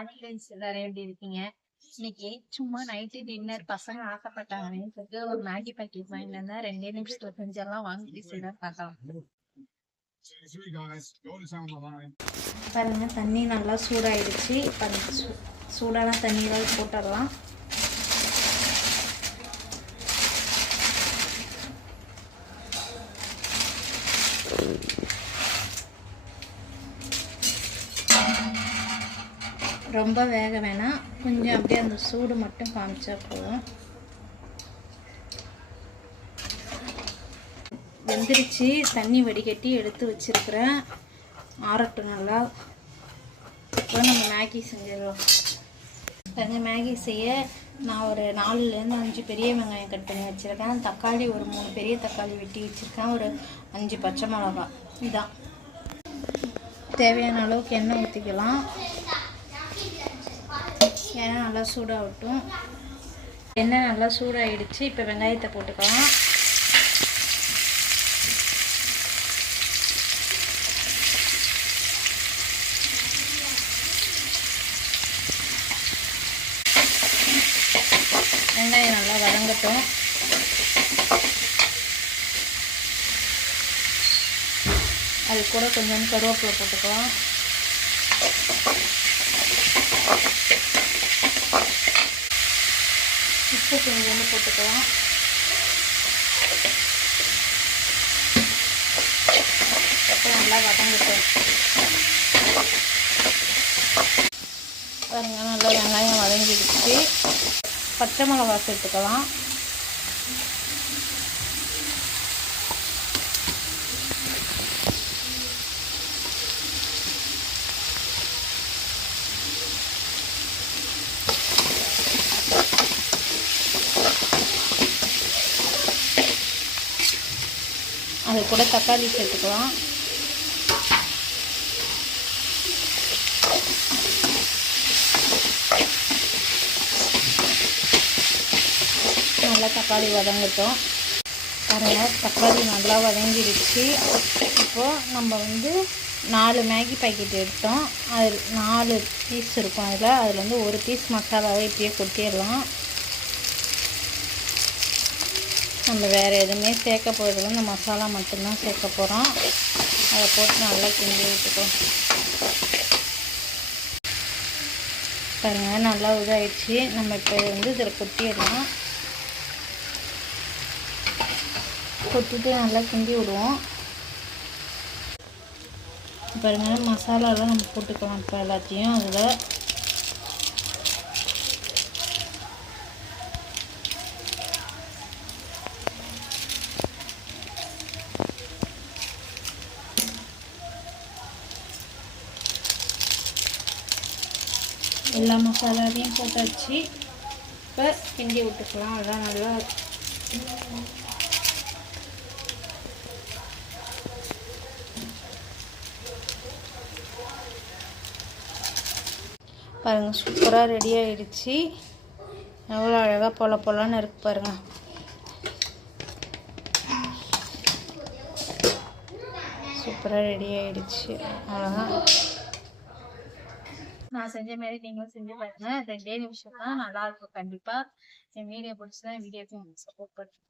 எல்லாரும் எப்படி இருக்கீங்க? இன்னைக்கு சும்மா நைட்டு டின்னர் பசங்க ஆசைப்பட்டாங்கன்னு சொல்லிட்டு ஒரு மேகி பாக்கெட் வாங்கிட்டு வந்தா 2 நிமிஷத்துல செஞ்செல்லாம் வாங்கி செய்யலாம் பார்க்கலாம். பாருங்க தண்ணி நல்லா சூடாயிடுச்சு. சூடான தண்ணியில் போட்டுடலாம். ரொம்ப வேக வேணாம், கொஞ்சம் அப்படியே அந்த சூடு மட்டும் காமிச்சா போதும். வெந்துருச்சு. தண்ணி வடிகட்டி எடுத்து வச்சிருக்கிறேன், ஆறட்டும் நல்லா. இப்போ நம்ம மேகி செஞ்சிடலாம். பாருங்க, மேகி செய்ய நான் ஒரு 4லேருந்து 5 பெரிய வெங்காயம் கட் பண்ணி வச்சுருக்கேன். தக்காளி ஒரு 3 பெரிய தக்காளி வெட்டி வச்சுருக்கேன். ஒரு 5 பச்சை மிளகாய். இதான் தேவையான அளவுக்கு எண்ணெய் ஊற்றிக்கலாம். எண்ணெய் நல்லா சூடாகட்டும். எண்ணெய் நல்லா சூடாகிடுச்சு. இப்போ வெங்காயத்தை போட்டுக்கலாம். வெங்காயம் நல்லா வதங்கட்டும். அது கூட கொஞ்சம் கருவேப்பிலை போட்டுக்கலாம். உப்பு கொஞ்சம் போட்டுக்கலாம். நல்லா வதங்கட்டும். பாருங்க, நல்லா வெங்காயம் வதங்கிடுச்சு. பச்சை மிளகாய் சேர்த்துக்கலாம். அது கூட தக்காளி சேர்த்துக்கலாம். நல்லா தக்காளி வதங்கட்டும். பாருங்க, தக்காளி நல்லா வதங்கிடுச்சு. இப்போது நம்ம 4 மேகி பாக்கெட் எடுத்தோம். அது 4 பீஸ் இருக்கும். அதில் ஒரு பீஸ் மசாலாவை இப்படியே கொட்டிடலாம். நம்ம வேறு எதுவுமே சேர்க்க போகிறதில்ல, இந்த மசாலா மட்டும்தான் சேர்க்க போகிறோம். அதை போட்டு நல்லா கிண்டி விட்டுக்கோம். பாருங்கள், நல்லா இதாகிடுச்சு. நம்ம இப்போ இதில் கொட்டிடலாம். கொட்டிட்டு நல்லா கிண்டி விடுவோம். பாருங்கள், மசாலாலாம் நம்ம போட்டுக்கலாம். இப்போ எல்லாத்தையும் அதில் எல்லா மசாலாவையும் போட்டாச்சு. இப்போ கிண்டி விட்டுக்கலாம். அதான் நல்லா பாருங்கள், சூப்பராக ரெடி ஆகிடுச்சு. எவ்வளோ அழகாக பொலன்னு இருக்கு பாருங்கள். சூப்பராக ரெடி ஆகிடுச்சு. அவ்வளோதான். நான் செஞ்ச மாதிரி நீங்களும் செஞ்சு பாருங்க. 2 நிமிஷம் தான், நல்லாயிருக்கும் கண்டிப்பாக. என் வீடியோ பிடிச்சதான் வீடியோக்கு சப்போர்ட் பண்ணுங்க.